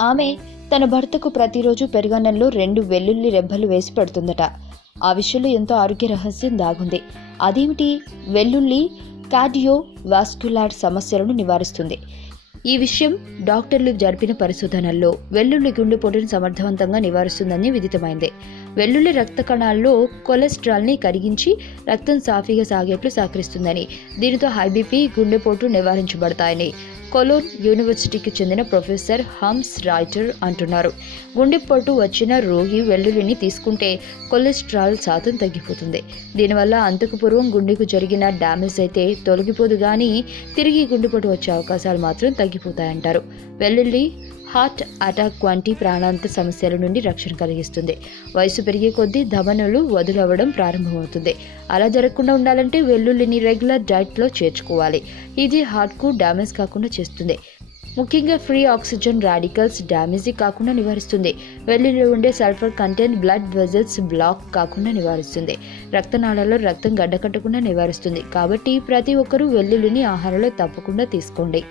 ఆమె తన భర్తకు ప్రతిరోజు పెరుగన్నంలో రెండు వెల్లుల్లి రెబ్బలు వేసి పెడుతుందట. ఆ విషయంలో ఎంతో ఆరోగ్య రహస్యం దాగుంది. అదేమిటి? వెల్లుల్లి కార్డియో వాస్కులార్ సమస్యలను నివారిస్తుంది. ఈ విషయం డాక్టర్లు జరిపిన పరిశోధనల్లో వెల్లుల్లి గుండెపోటును సమర్థవంతంగా నివారిస్తుందని విదితమైంది. వెల్లుల్లి రక్త కణాల్లో కొలెస్ట్రాల్ని కరిగించి రక్తం సాఫీగా సాగేట్లు సహకరిస్తుందని దీనితో హై బీపీ గుండెపోటు నివారించబడతాయని కొలోన్ యూనివర్సిటీకి చెందిన ప్రొఫెసర్ హమ్స్ రైటర్ అంటున్నారు. గుండెపోటు వచ్చిన రోగి వెల్లుల్లిని తీసుకుంటే కొలెస్ట్రాల్ శాతం తగ్గిపోతుంది. దీనివల్ల అంతకు పూర్వం గుండెకు జరిగిన డ్యామేజ్ అయితే తొలగిపోదు కానీ తిరిగి గుండెపోటు వచ్చే అవకాశాలు మాత్రం తగ్గిపోతాయంటారు. వెల్లుల్లి హార్ట్ అటాక్ వంటి ప్రాణాంత సమస్యల నుండి రక్షణ కలిగిస్తుంది. వయసు పెరిగే కొద్దీ ధమనులు వదులవ్వడం ప్రారంభమవుతుంది. అలా జరగకుండా ఉండాలంటే వెల్లుల్లిని రెగ్యులర్ డైట్లో చేర్చుకోవాలి. ఇది హార్ట్కు డ్యామేజ్ కాకుండా చేస్తుంది. ముఖ్యంగా ఫ్రీ ఆక్సిజన్ రాడికల్స్ డ్యామేజ్ కాకుండా నివారిస్తుంది. వెల్లుల్లిలో ఉండే sulphur content blood vessels block కాకుండా నివారిస్తుంది. రక్తనాళాల్లో రక్తం గడ్డకట్టకుండా నివారిస్తుంది. కాబట్టి ప్రతి ఒక్కరూ వెల్లుల్లిని ఆహారంలో తప్పకుండా తీసుకోండి.